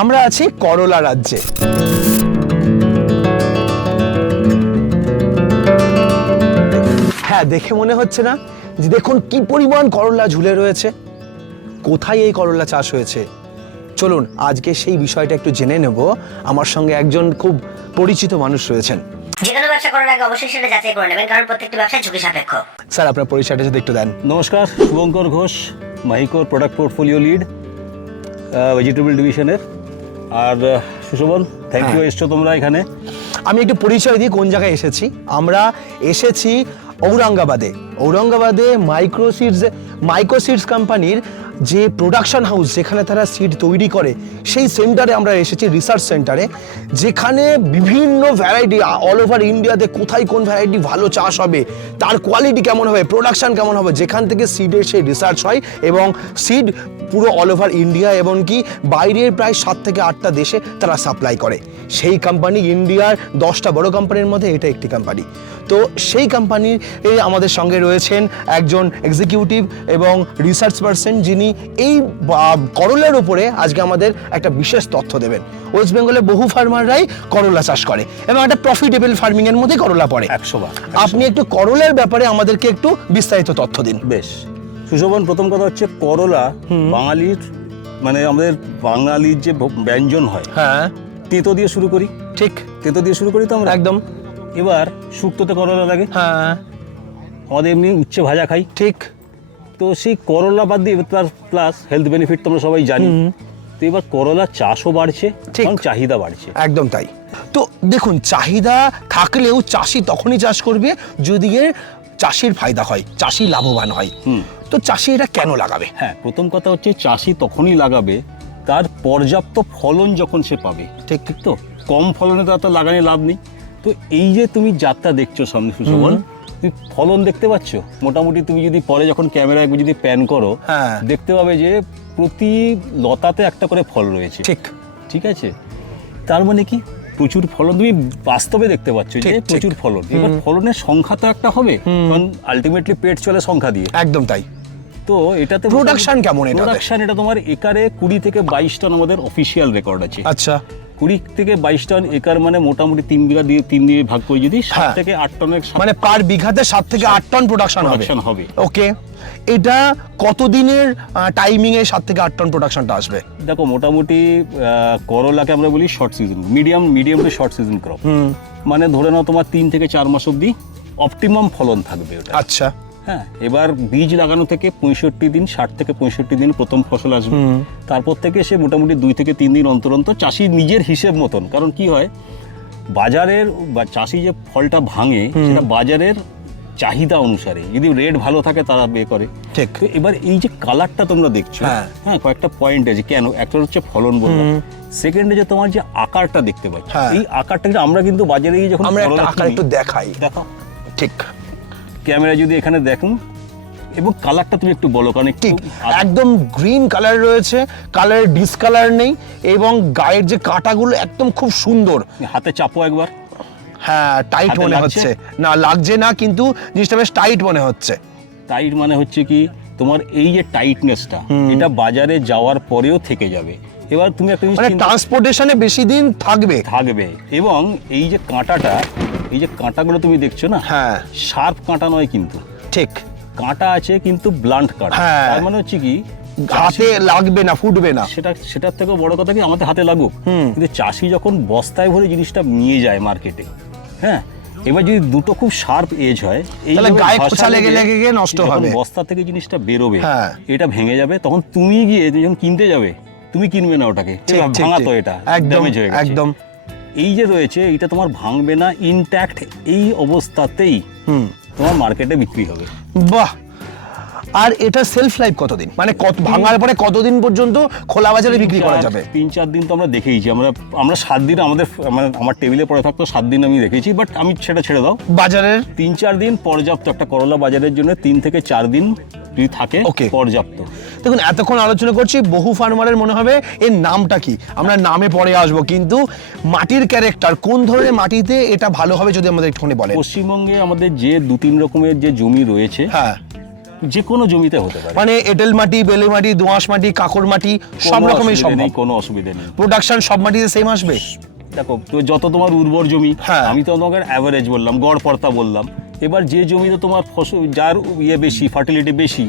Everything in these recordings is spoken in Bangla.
আমরা আছি করলা রাজ্যে। হ্যাঁ, দেখে মনে হচ্ছে না যে দেখুন কি পরিমাণ করলা ঝুলে রয়েছে। কোথায় এই করলা চাষ হয়েছে? চলুন আজকে সেই বিষয়টা একটু জেনে নেব। আমার সঙ্গে একজন খুব পরিচিত মানুষ রয়েছেন। যে কোনো ব্যবসা করার আগে অবশ্যই সেটা যাচাই করে নেবেন, কারণ প্রত্যেকটি ব্যবসা ঝুঁকি সাপেক্ষ। স্যার, আপনার পরিচয়টা যদি একটু দেন। নমস্কার, শুভঙ্কর ঘোষ, মাহিকোর প্রোডাক্ট পোর্টফোলিও লিড, ভেজিটেবল ডিভিশনের। আর সুশোভন, থ্যাংক ইউ এসছো তোমরা এখানে। আমি একটু পরিচয় দিই কোন জায়গায় এসেছি। আমরা এসেছি ঔরঙ্গাবাদে মাইক্রোসিডস কোম্পানির যে প্রোডাকশন হাউস, যেখানে তারা সিড তৈরি করে, সেই সেন্টারে আমরা এসেছি, রিসার্চ সেন্টারে, যেখানে বিভিন্ন ভ্যারাইটি অল ওভার ইন্ডিয়াতে কোথায় কোন ভ্যারাইটি ভালো চাষ হবে, তার কোয়ালিটি কেমন হবে, প্রোডাকশন কেমন হবে, যেখান থেকে সিডের সেই রিসার্চ হয় এবং সিড পুরো অল ওভার ইন্ডিয়া এবং কি বাইরের প্রায় 7 থেকে 8টা দেশে তারা সাপ্লাই করে। সেই কোম্পানি ইন্ডিয়ার 10টা বড় কোম্পানির মধ্যে এটা একটি কোম্পানি। তো সেই কোম্পানির আমাদের সঙ্গে রয়েছেন একজন এক্সিকিউটিভ এবং রিসার্চ পারসন, যিনি এই করলার উপরে আজকে আমাদের একটা বিশেষ তথ্য দেবেন। ওয়েস্ট বেঙ্গলে বহু ফার্মাররাই করলা চাষ করে এবং একটা প্রফিটেবল ফার্মিং এর মধ্যে করলা পড়ে। 100 বার। আপনি একটু করলার ব্যাপারে আমাদেরকে একটু বিস্তারিত তথ্য দিন। বেশ সুশোভন, প্রথম কথা হচ্ছে করলা বাঙালির, মানে আমাদের বাঙালির যে ব্যঞ্জন হয়, হ্যাঁ তেতো দিয়ে শুরু করি। ঠিক, তেতো দিয়ে শুরু করি তো আমরা একদম। এবার শুক্তোতে করলা লাগে, হ্যাঁ আমাদের এমনি উচ্ছে ভাজা খাই। ঠিক। তো সেই করলা বাদ দিয়ে তার প্লাস হেলথ বেনিফিট তো আমরা সবাই জানি। তো এবার করলা চাষও বাড়ছে এবং চাহিদা বাড়ছে। একদম তাই। তো দেখুন, চাহিদা থাকলেও চাষি তখনই চাষ করবে যদি এর চাষির ফায়দা হয়, চাষি লাভবান হয়। তো চাষি এটা কেন লাগাবে? হ্যাঁ, প্রথম কথা হচ্ছে চাষি তখনই লাগাবে তার পর্যাপ্ত ফলন যখন সে পাবে। ঠিক। তো কম ফলনে তো লাগানো লাভ নেই। তো এই যে তুমি যাত্রা দেখছো সামনে সুশোভন, তুমি ফলন দেখতে পাচ্ছ। মোটামুটি তুমি যদি পরে যখন ক্যামেরায় যদি প্যান করো, হ্যাঁ, দেখতে পাবে যে প্রতি লতাতে একটা করে ফল রয়েছে। ঠিক ঠিক আছে, তার মানে কি প্রচুর ফলন তুমি বাস্তবে দেখতে পাচ্ছ যে প্রচুর ফলন। এবার ফলনের সংখ্যা তো একটা হবে, কারণ আলটিমেটলি পেট চলে সংখ্যা দিয়ে। একদম তাই। তো এটাতে প্রোডাকশন কেমন? প্রোডাকশন এটা তোমার একরে 20 থেকে 22 টন আমাদের অফিসিয়াল রেকর্ড আছে। আচ্ছা, 20 থেকে 22 টন একর, মানে মোটামুটি 3 বিঘা দিয়ে 3 দিয়ে ভাগ করে যদি 7 থেকে 8 টনের, মানে পার বিঘাতে 7 থেকে 8 টন প্রোডাকশন হবে। ওকে, এটা কতদিনের টাইমিং এ 7 থেকে 8 টন প্রোডাকশনটা আসবে? দেখো, মোটামুটি করলাকে আমরা বলি short season, medium to short season crop. মানে ধরে নাও তোমার 3 থেকে 4 মাস অবধি অপটিমাম ফলন থাকবে ওটা। আচ্ছা, হ্যাঁ, এবার বীজ লাগানো থেকে 65 দিন, 60 থেকে 65 দিন প্রথম ফসল আসবে। তারপর থেকে সে মোটামুটি 2 থেকে 3 দিন অন্তর অন্তর চাষি নিজের হিসেব মতন, কারণ কি হয় বাজারের বা চাষি যে ফলটা ভাঙে সেটা বাজারের চাহিদা অনুসারে, যদি রেট ভালো থাকে তারা বে করে। ঠিক। তো এবার এই যে কালারটা তোমরা দেখছো, হ্যাঁ কয়েকটা পয়েন্ট আছে কেন। একটা হচ্ছে ফলন বললাম, সেকেন্ডে যে তোমার যে আকারটা দেখতে পাচ্ছ, এই আকারটা কিন্তু আমরা কিন্তু বাজারে গিয়ে যখন আমরা একটা আকার একটু দেখাই, দেখাও। ঠিক, ক্যামেরা যদি এখানে দেখুন, এবং কালারটা তুমি একটু বলো, কারণ ঠিক একদম গ্রিন কালার রয়েছে, কালার ডিসকালার নেই, এবং গায়ের যে কাঁটাগুলো একদম খুব সুন্দর। হাতে চাপো একবার। হ্যাঁ, টাইট মনে হচ্ছে না, লাগছে না, কিন্তু জিনিসটা বেশ টাইট মনে হচ্ছে। টাইট মানে হচ্ছে কি তোমার এই যে টাইটনেসটা, এটা বাজারে যাওয়ার পরেও থেকে যাবে। এবার তুমি একটা জিনিস, মানে ট্রান্সপোর্টেশনে বেশি দিন থাকবে। এবং এই যে কাঁটাটা, এই যে কাঁটাগুলো তুমি দেখছো না, হ্যাঁ, শার্প কাঁটা নয় কিন্তু। ঠিক, কাঁটা আছে কিন্তু ব্লান্ট কাঁটা। তার মানে হচ্ছে কি হাতে লাগবে না, ফুটবে না। সেটার থেকে বড় কথা কি আমাদের হাতে লাগুক, কিন্তু চাষি যখন বস্তায় ভরে জিনিসটা নিয়ে যায় মার্কেটে, হ্যাঁ, এবার যদি দুটো খুব শার্প এজ হয়, এই গায়ে খোঁচা লেগে নষ্ট হবে, বস্তা থেকে জিনিসটা বেরোবে, এটা ভেঙে যাবে, তখন তুমি গিয়ে যখন কিনতে যাবে, তুমি কিনবে না ওটাকে, ভাঙা তো এটা ড্যামেজ হয়ে গেছে। একদম এই যে রয়েছে এটা তোমার ভাঙবে না, ইনট্যাক্ট এই অবস্থাতেই তোমার মার্কেটে বিক্রি হবে। বাহ! আর এটা সেলফ লাইফ কতদিন, মানে কত ভাঙার পরে কতদিন পর্যন্ত খোলা বাজারে বিক্রি করা যাবে? 3-4 দিন তো আমরা দেখেইছি। আমরা 7 দিন আমাদের, মানে আমার টেবিলে পড়ে থাকতো 7 দিন আমি দেখেছি, বাট আমি সেটা ছেড়ে দাও। বাজারের 3-4 দিন পর্যাপ্ত, একটা করলা বাজারের জন্য 3 থেকে 4 দিন যদি থাকে পর্যাপ্ত। দেখুন, এতক্ষণ আলোচনা করছি, বহু ফার্মারের মনে হবে এর নামটা কি, আমরা নামে পরে আসবো, কিন্তু মাটির ক্যারেক্টার, কোন ধরনের মাটিতে এটা ভালো হবে যদি আমাদের একটুখানি বলেন। পশ্চিমবঙ্গে আমাদের যে 2-3 রকমের যে জমি রয়েছে, হ্যাঁ, যে কোনো জমিতে হতে পারে, মানে এঁটেল মাটি, বেলে মাটি, দোআঁশ মাটি, কাঁকর মাটি সব কোনো রকমই অসুবিধা সম্ভব। নেই, কোনো অসুবিধা নেই। প্রোডাকশন সব মাটিতে সেম আসবে? দেখো তো যত তোমার উর্বর জমি, হ্যাঁ। আমি তো তোমাকে অ্যাভারেজ বললাম, গড় পড়তা বললাম। এবার যে জমিতে তোমার ফসল যার বেশি, ফার্টিলিটি বেশি,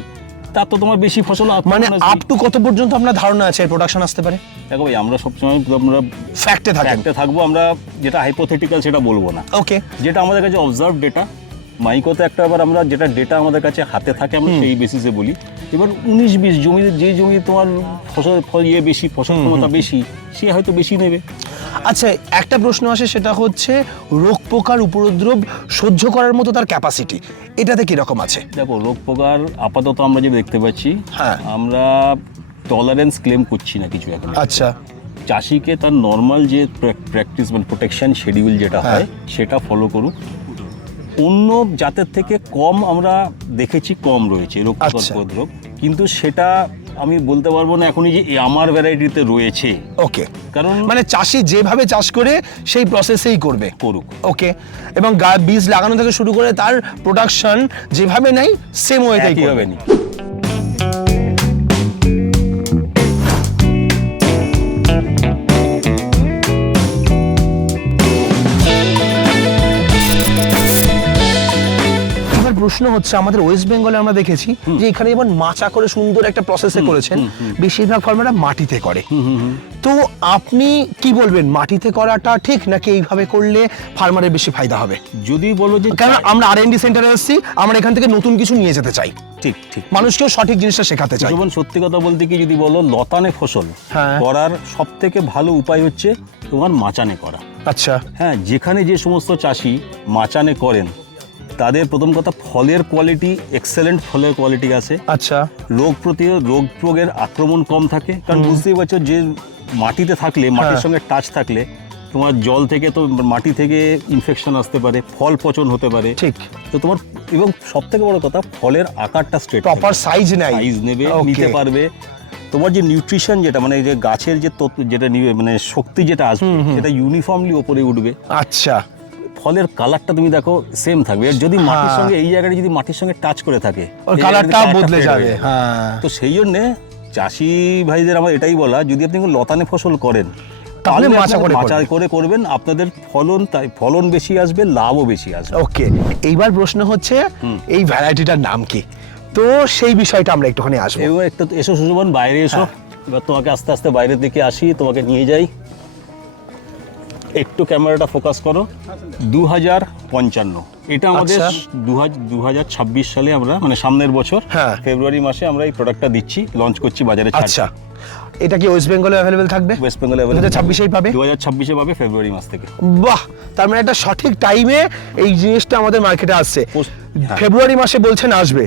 তার তো তোমার বেশি ফসল মানে আপ টু কত পর্যন্ত আপনার ধারণা আছে প্রোডাকশন আসতে পারে? দেখো ভাই, আমরা সবসময় আমরা ফ্যাক্টে থাকেন? ফ্যাক্টে থাকবো, আমরা যেটা হাইপোথেটিক্যাল সেটা বলবো না। ওকে, যেটা আমাদের কাছে অবজার্ভ ডেটা, মাইকোতে একটা আবার আমরা যেটা ডেটা আমাদের কাছে হাতে থাকে আমরা সেই বেসিসে বলি। এবার 19-20 জমিতে, যে জমি তোমার বেশি, ফসল ক্ষমতা বেশি, সে হয়তো বেশি নেবে। আচ্ছা একটা প্রশ্ন আসে, সেটা হচ্ছে রোগ পোকার উপদ্রব সহ্য করার মতো তার ক্যাপাসিটি এটাতে কি রকম আছে? দেখো রোগ পোকার আপাতত আমরা যে দেখতে পাচ্ছি, হ্যাঁ। আমরা টলারেন্স ক্লেম করছি না কিছু এখন। আচ্ছা, চাষিকে তার নর্মাল যে প্র্যাকটিস মানে প্রোটেকশন শিডিউল যেটা হয় সেটা ফলো করুক। অন্য জাতের থেকে কম আমরা দেখেছি, কম রয়েছে রোগ পোকার আচ্ছা। উপদ্রব, কিন্তু সেটা আমি বলতে পারবো না এখনই যে আমার ভ্যারাইটিতে রয়েছে। ওকে, কারণ মানে চাষি যেভাবে চাষ করে সেই প্রসেসেই করবে। করুক। ওকে, এবং বীজ লাগানো থেকে শুরু করে তার প্রোডাকশন যেভাবে নেই সেম ওয়েতেই একইভাবে করবে। নি। এবার প্রশ্ন হচ্ছে, আমাদের ওয়েস্ট বেঙ্গলে আমরা দেখেছি যে এখানে যেমন মাচা করে সুন্দর একটা প্রসেসে করেছেন, বেশিরভাগ ফার্মাররা মাটিতে করে। তো আপনি কি বলবেন, মাটিতে করাটা ঠিক নাকি এইভাবে করলে ফার্মারের বেশি ফায়দা হবে? যদি বলো যে কারণ আমরা R&D সেন্টারে আসছি, আমরা এখান থেকে নতুন কিছু নিয়ে যেতে চাই, ঠিক ঠিক মানুষকেও সঠিক জিনিসটা শেখাতে চাই। যেমন সত্যি কথা বলতে কি, যদি বলো লতানে ফসল হ্যাঁ। করার সব থেকে ভালো উপায় হচ্ছে তোমার মাচানে করা। আচ্ছা, হ্যাঁ, যেখানে যে সমস্ত চাষি মাচানে করেন তাদের প্রথম কথা ফলের কোয়ালিটি, এক্সেলেন্ট ফলের কোয়ালিটি আছে। আচ্ছা, রোগের আক্রমণ কম থাকে, কারণ বুঝতেই পারছো যে মাটিতে থাকলে, মাটির সঙ্গে টাচ থাকলে তোমার জল থেকে তো মাটি থেকে ইনফেকশন আসতে পারে, ফল পচন হতে পারে। ঠিক। তো তোমার, এবং সব থেকে বড় কথা ফলের আকারটা স্ট্রেট, প্রপার সাইজ নেই, সাইজ নেবে, Okay. নিতে পারবে। তোমার যে নিউট্রিশন যেটা মানে এই যে গাছের যে যেটা মানে শক্তি যেটা আসবে সেটা ইউনিফর্মলি ওপরে উঠবে। আচ্ছা, ফলের কালারটা তুমি দেখো সেম থাকবে। আর যদি মাটির সঙ্গে, এই জায়গাটা যদি মাটির সঙ্গে টাচ করে থাকে, ওর এই কালারটা জায়গাটা বদলে fade যাবে। হয়ে হ্যাঁ, তো সেই জন্যে চাষি ভাইদের আমার এটাই বলা, যদি আপনি লতানে ফসল করেন তাহলে মাচা আপনারা করে মাচা করবেন। করে করবেন, আপনাদের ফলন বেশি আসবে, লাভও বেশি আসবে। ওকে। এইবার প্রশ্ন হচ্ছে এই ভ্যারাইটিটার নাম কি? তো সেই বিষয়টা আমরা একটুখানি আসবো। এবার একটু এসো সুজমান, বাইরে এসো। এবার তোমাকে আস্তে আস্তে বাইরের দিকে আসি, তোমাকে নিয়ে যাই। একটু ক্যামেরাটা ফোকাস করো। 2055, এটা আমাদের আচ্ছা। 2026 সালে আমরা মানে সামনের বছর হ্যাঁ। ফেব্রুয়ারি মাসে আমরা এই প্রোডাক্টটা দিচ্ছি, লঞ্চ করছি বাজারে। আচ্ছা, এটা কি ওয়েস্ট বেঙ্গলে অ্যাভেলেবেল থাকবে? ওয়েস্ট বেঙ্গলে 2026-এই পাবে? 2026-এ পাবে, ফেব্রুয়ারি মাস থেকে। বাহ, তার মানে একটা সঠিক টাইমে এই জিনিসটা আমাদের মার্কেটে আসছে। হ্যাঁ। ফেব্রুয়ারি মাসে বলছেন আসবে।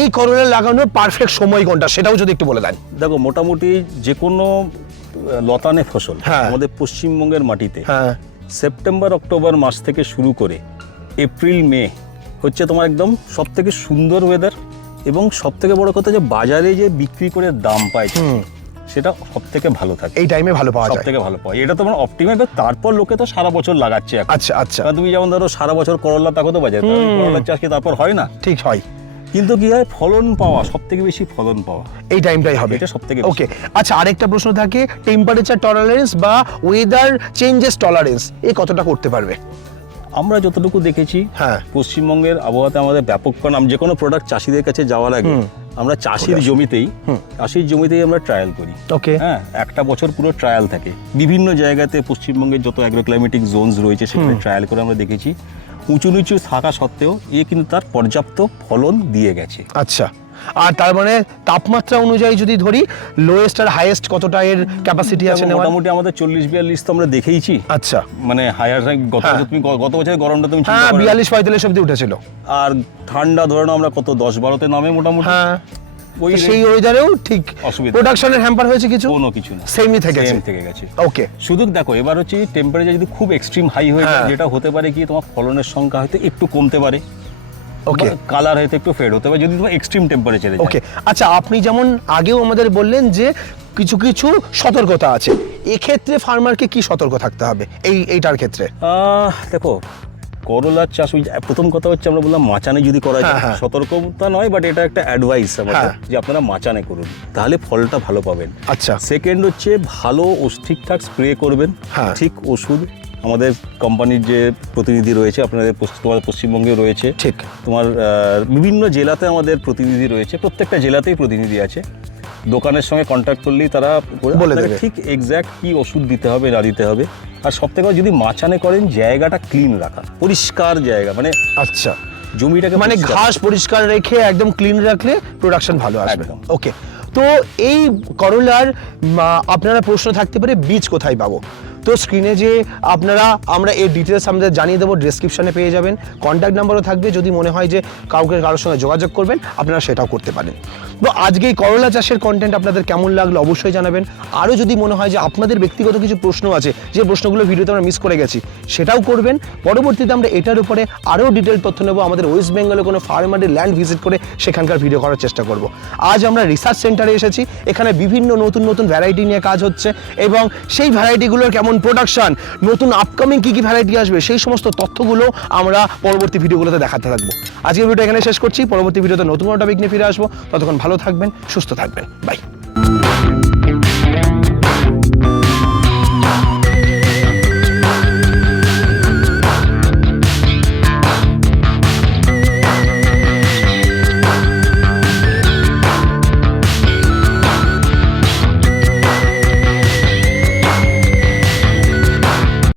এই করলা লাগানোর পারফেক্ট সময় কোনটা সেটাও যদি একটু বলে দেন। দেখো মোটামুটি যে কোনো লতানে ফসল হ্যাঁ। আমাদের পশ্চিমবঙ্গের মাটিতে হ্যাঁ, সেপ্টেম্বর অক্টোবর মাস থেকে শুরু করে এপ্রিল মে হচ্ছে তোমার একদম সব থেকে সুন্দর ওয়েদার, এবং সব থেকে বড় কথা যে বাজারে যে বিক্রি করে দাম পায় সেটা সব থেকে ভালো থাকে, এই টাইমে ভালো পাওয়া সব যায়। থেকে ভালো পায়। এটা তোমার অপটিমাম। তারপর লোকে তো সারা বছর লাগাচ্ছে এখন। আচ্ছা আচ্ছা, কারণ তুমি যেমন ধরো সারা বছর করলা তাকে তো বাজারে, করলার চাষ কি তারপর হয় না? ঠিক হয়, কিন্তু কি হয়, ফলন পাওয়া, সব থেকে বেশি ফলন পাওয়া এই টাইমটাই হবে। এটা সবথেকে বেশি। ওকে। আচ্ছা, আরেকটা প্রশ্ন থাকে, টেম্পারেচার টলারেন্স বা ওয়েদার চেঞ্জেস টলারেন্স এ কতটা করতে পারবে? আমরা যতটুকু দেখেছি, হ্যাঁ। পশ্চিমবঙ্গের আবহাওয়াতে আমাদের ব্যাপক, কারণ যে কোনো প্রোডাক্ট চাষিদের কাছে যাওয়ার আগে আমরা চাষির জমিতেই আমরা ট্রায়াল করি। ওকে। হ্যাঁ, একটা বছর পুরো ট্রায়াল থাকে বিভিন্ন জায়গাতে, পশ্চিমবঙ্গের যত অ্যাগ্রোক্লাইমেটিক জোনস রয়েছে সেখানে ট্রায়াল করে আমরা দেখেছি উঁচু নিচু থাকা সত্ত্বেও কিন্তু তার পর্যাপ্ত ফলন দিয়ে গেছে। আচ্ছা, আর তার মানে তাপমাত্রা অনুযায়ী যদি ধরি, লোয়েস্ট আর হাইয়েস্ট কতটা এর ক্যাপাসিটি আছে নেওয়ার? মোটামুটি আমাদের 40-42 তো আমরা দেখেইছি। আচ্ছা, মানে হায়ার গত হ্যাঁ। বছর তুমি গত বছরের গরমটা তুমি চিন্তা হ্যাঁ, করো। 42-45 অব্দি উঠেছিল। আর ঠান্ডা ধরে নাও আমরা কত 10-12-তে নামে মোটামুটি। হ্যাঁ, ওই সেই ওয়েদারেও ঠিক অসুবিধা প্রোডাকশনের হ্যাম্পার হয়েছে কিছু? কোনো কিছু না, সেমই থেকেছে। সেম থেকে গেছে। ওকে। শুধু দেখো এবার হচ্ছে টেম্পারেচার যদি খুব এক্সট্রিম হাই হয়ে যায়, হ্যাঁ। যেটা হতে পারে কি তোমার ফলনের সংখ্যা হয়তো একটু কমতে পারে, ওকে। কালার হয়তো একটু ফেড হতে পারে যদি তোমার এক্সট্রিম টেম্পারেচারে। ওকে। আচ্ছা, আপনি যেমন আগেও আমাদের বললেন যে কিছু কিছু সতর্কতা আছে, এক্ষেত্রে ফার্মারকে কি সতর্ক থাকতে হবে এইটার ক্ষেত্রে? দেখো করলার চাষ ওই প্রথম কথা হচ্ছে আমরা বললাম মাচানে যদি করা যায়, হ্যাঁ। সতর্কতা নয় বাট এটা একটা অ্যাডভাইস আমাদের হ্যাঁ। যে আপনারা মাচানে করুন, তাহলে ফলটা ভালো পাবেন। আচ্ছা। সেকেন্ড হচ্ছে ভালো ঠিকঠাক স্প্রে করবেন, হ্যাঁ। ঠিক ওষুধ। আমাদের কোম্পানির যে প্রতিনিধি রয়েছে আপনাদের তোমার পশ্চিমবঙ্গে রয়েছে, ঠিক। তোমার বিভিন্ন জেলাতে আমাদের প্রতিনিধি রয়েছে, প্রত্যেকটা জেলাতেই প্রতিনিধি আছে। দোকানের সঙ্গে কন্ট্যাক্ট করলেই তারা বলে আপনাকে দেবে। ঠিক এক্স্যাক্ট কি ওষুধ দিতে হবে না দিতে হবে। আর সব থেকে যদি মাচানে করেন জায়গাটা ক্লিন রাখা, পরিষ্কার জায়গা, মানে আচ্ছা, জমিটাকে মানে পরিষ্কার। ঘাস পরিষ্কার রেখে একদম ক্লিন রাখলে প্রোডাকশন ভালো আসবে। একদম। ওকে, তো এই করলার আপনারা প্রশ্ন থাকতে পারে বীজ কোথায় পাবো? তো স্ক্রিনে যে আমরা এর ডিটেলস আমাদের জানিয়ে দেবো, ডেসক্রিপশনে পেয়ে যাবেন, কন্ট্যাক্ট নাম্বারও থাকবে। যদি মনে হয় যে কারোর সঙ্গে যোগাযোগ করবেন আপনারা সেটাও করতে পারেন। তো আজকে এই করলা চাষের কন্টেন্ট আপনাদের কেমন লাগলো অবশ্যই জানাবেন। আরও যদি মনে হয় যে আপনাদের ব্যক্তিগত কিছু প্রশ্ন আছে, যে প্রশ্নগুলো ভিডিওতে আমরা মিস করে গেছি, সেটাও করবেন। পরবর্তীতে আমরা এটার উপরে আরও ডিটেল তথ্য নেবো, আমাদের ওয়েস্ট বেঙ্গলে কোনো ফার্মারের ল্যান্ড ভিজিট করে সেখানকার ভিডিও করার চেষ্টা করব। আজ আমরা রিসার্চ সেন্টারে এসেছি, এখানে বিভিন্ন নতুন নতুন ভ্যারাইটি নিয়ে কাজ হচ্ছে এবং সেই ভ্যারাইটিগুলোর কেমন প্রোডাকশন, নতুন আপকামিং কী কী ভ্যারাইটি আসবে, সেই সমস্ত তথ্যগুলো আমরা পরবর্তী ভিডিওগুলোতে দেখাতে থাকবো। আজকের ভিডিও এখানে শেষ করছি, পরবর্তী ভিডিওতে নতুন কোনো টপিক নিয়ে ফিরে আসবো। ততক্ষণ ভালো থাকবেন, সুস্থ থাকবেন, বাই।